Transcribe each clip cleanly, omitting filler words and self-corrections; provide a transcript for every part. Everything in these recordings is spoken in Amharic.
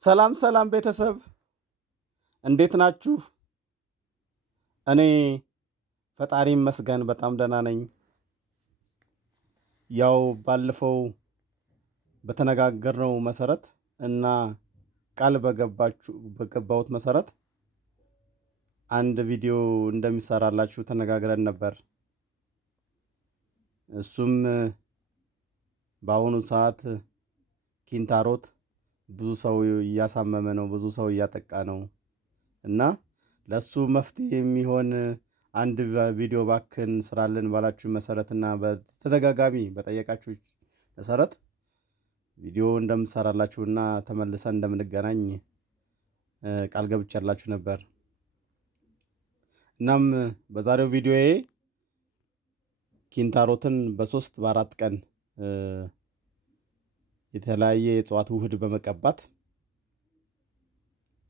ሰላም ሰላም ቤተሰብ እንዴት ናችሁ? እኔ ፈጣሪ ይመስገን በጣም ደህና ነኝ። ያው ባለፈው በተነጋገርነው መሰረት እና ቃል በገባሁት መሰረት አንድ ቪዲዮ እንደሚሰራላችሁ ተነጋግረን ነበር። እሱም በአሁኑ ሰዓት ኪንታሮት ብዙ ሰው እያሳመመ ነው፣ ብዙ ሰው እያጠቃ ነው እና ለሱ መፍትሄ የሚሆን አንድ ቪዲዮ ባክን ስራልን ባላችሁ መሰረትና በተደጋጋሚ በጠየቃችሁ መሰረት ቪዲዮ እንደምሰራላችሁና ተመልሰን እንደምንገናኝ ቃል ገብቻላችሁ ነበር። እናም በዛሬው ቪዲዮዬ ኪንታሮትን በሶስት በአራት ቀን የተለያየ የእጽዋት ውህድ በመቀባት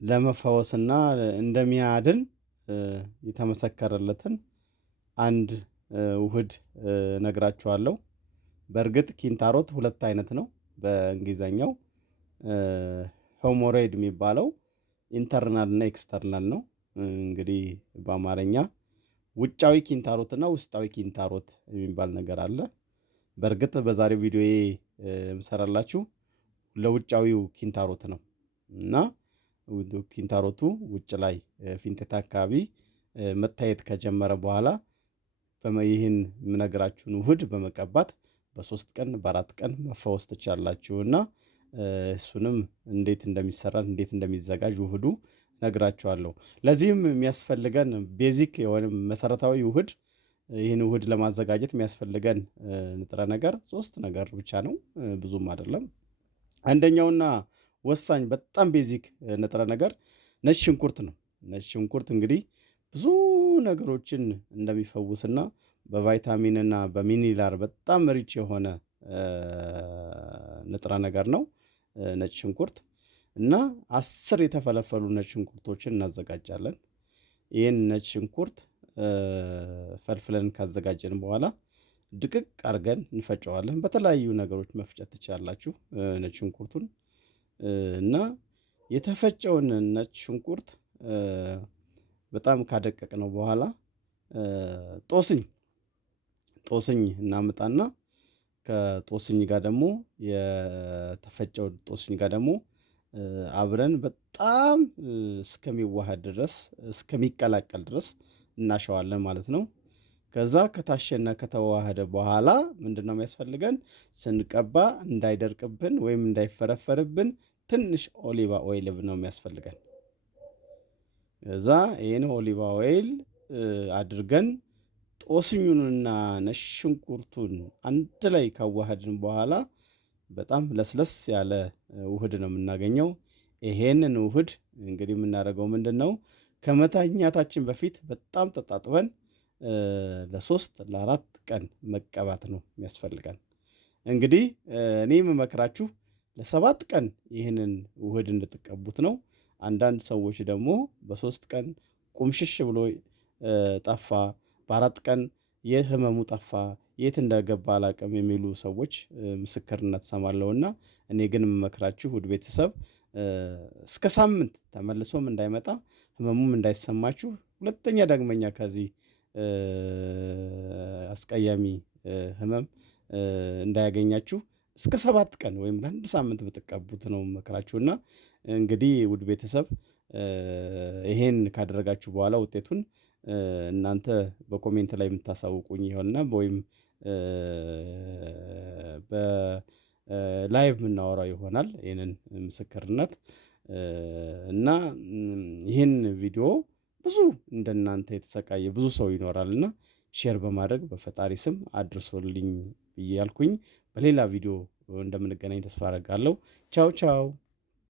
ለመፈወስና እንደሚያድን የተመሰከረለትን አንድ ውህድ ነግራችኋለሁ። በእርግጥ ኪንታሮት ሁለት አይነት ነው። በእንግሊዘኛው ሆሞሬድ የሚባለው ኢንተርናል እና ኤክስተርናል ነው። እንግዲህ በአማርኛ ውጫዊ ኪንታሮት እና ውስጣዊ ኪንታሮት የሚባል ነገር አለ። በእርግጥ በዛሬው ቪዲዮዬ የምሰራላችሁ ለውጫዊው ኪንታሮት ነው እና ኪንታሮቱ ውጭ ላይ ፊንጤጣ አካባቢ መታየት ከጀመረ በኋላ ይህን የምነግራችሁን ውህድ በመቀባት በሶስት ቀን በአራት ቀን መፈወስ ትችላላችሁና እሱንም እንዴት እንደሚሰራ እንዴት እንደሚዘጋጅ ውህዱ ነግራችኋለሁ። ለዚህም የሚያስፈልገን ቤዚክ የሆነ መሰረታዊ ውህድ ይህን ውህድ ለማዘጋጀት የሚያስፈልገን ንጥረ ነገር ሶስት ነገር ብቻ ነው፣ ብዙም አይደለም። አንደኛውና ወሳኝ በጣም ቤዚክ ንጥረ ነገር ነጭ ሽንኩርት ነው። ነጭ ሽንኩርት እንግዲህ ብዙ ነገሮችን እንደሚፈውስና በቫይታሚንና በሚኒራል በጣም ሪች የሆነ ንጥረ ነገር ነው ነጭ ሽንኩርት እና 10 የተፈለፈሉ ነጭ ሽንኩርቶችን እናዘጋጃለን። ይህን ነጭ ሽንኩርት ፈልፍለን ካዘጋጀን በኋላ ድቅቅ አድርገን እንፈጨዋለን። በተለያዩ ነገሮች መፍጨት ትችላላችሁ ነጭ ሽንኩርቱን እና የተፈጨውን ነጭ ሽንኩርት በጣም ካደቀቅነው በኋላ ጦስኝ እናምጣና ከጦስኝ ጋር ደግሞ የተፈጨው ጦስኝ ጋር ደግሞ አብረን በጣም እስከሚዋሃድ ድረስ እስከሚቀላቀል ድረስ እናሸዋለን ማለት ነው። ከዛ ከታሸና ከተዋሃደ በኋላ ምንድነው የሚያስፈልገን? ስንቀባ እንዳይደርቅብን ወይም እንዳይፈረፈርብን ትንሽ ኦሊቫ ኦይል ነው የሚያስፈልገን። ከዛ ይሄን ኦሊቫ ኦይል አድርገን ጦስኙንና ነጭ ሽንኩርቱን አንድ ላይ ካዋሃድን በኋላ በጣም ለስለስ ያለ ውህድ ነው የምናገኘው። ይሄንን ውህድ እንግዲህ የምናደርገው ምንድነው? ከመተኛታችን በፊት በጣም ተጣጥበን ለሶስት ለአራት ቀን መቀባት ነው የሚያስፈልገን። እንግዲህ እኔ የምመክራችሁ ለሰባት ቀን ይህንን ውህድ እንድትቀቡት ነው። አንዳንድ ሰዎች ደግሞ በሶስት ቀን ቁምሽሽ ብሎ ጠፋ፣ በአራት ቀን የህመሙ ጠፋ፣ የት እንደገባ አላቅም የሚሉ ሰዎች ምስክርነት ሰማለሁና እኔ ግን የምመክራችሁ ውድ ቤተሰብ እስከ ሳምንት ተመልሶም እንዳይመጣ ህመሙም እንዳይሰማችሁ ሁለተኛ ዳግመኛ ከዚህ አስቀያሚ ህመም እንዳያገኛችሁ እስከ 7 ቀን ወይም ለአንድ ሳምንት ብትቀቡት ነው መከራችሁና እንግዲህ ውድ ቤተሰብ ይሄን ካደረጋችሁ በኋላ ውጤቱን እናንተ በኮሜንት ላይ የምታሳውቁኝ ይሆንና ወይም በላይቭ የምናወራው ይሆናል ይህንን ምስክርነት እና ይህን ቪዲዮ ብዙ እንደናንተ የተሰቃየ ብዙ ሰው ይኖራልና ሼር በማድረግ በፈጣሪ ስም አድርሶልኝ ብዬ ያልኩኝ በሌላ ቪዲዮ እንደምንገናኝ ተስፋ አደርጋለሁ። ቻው ቻው።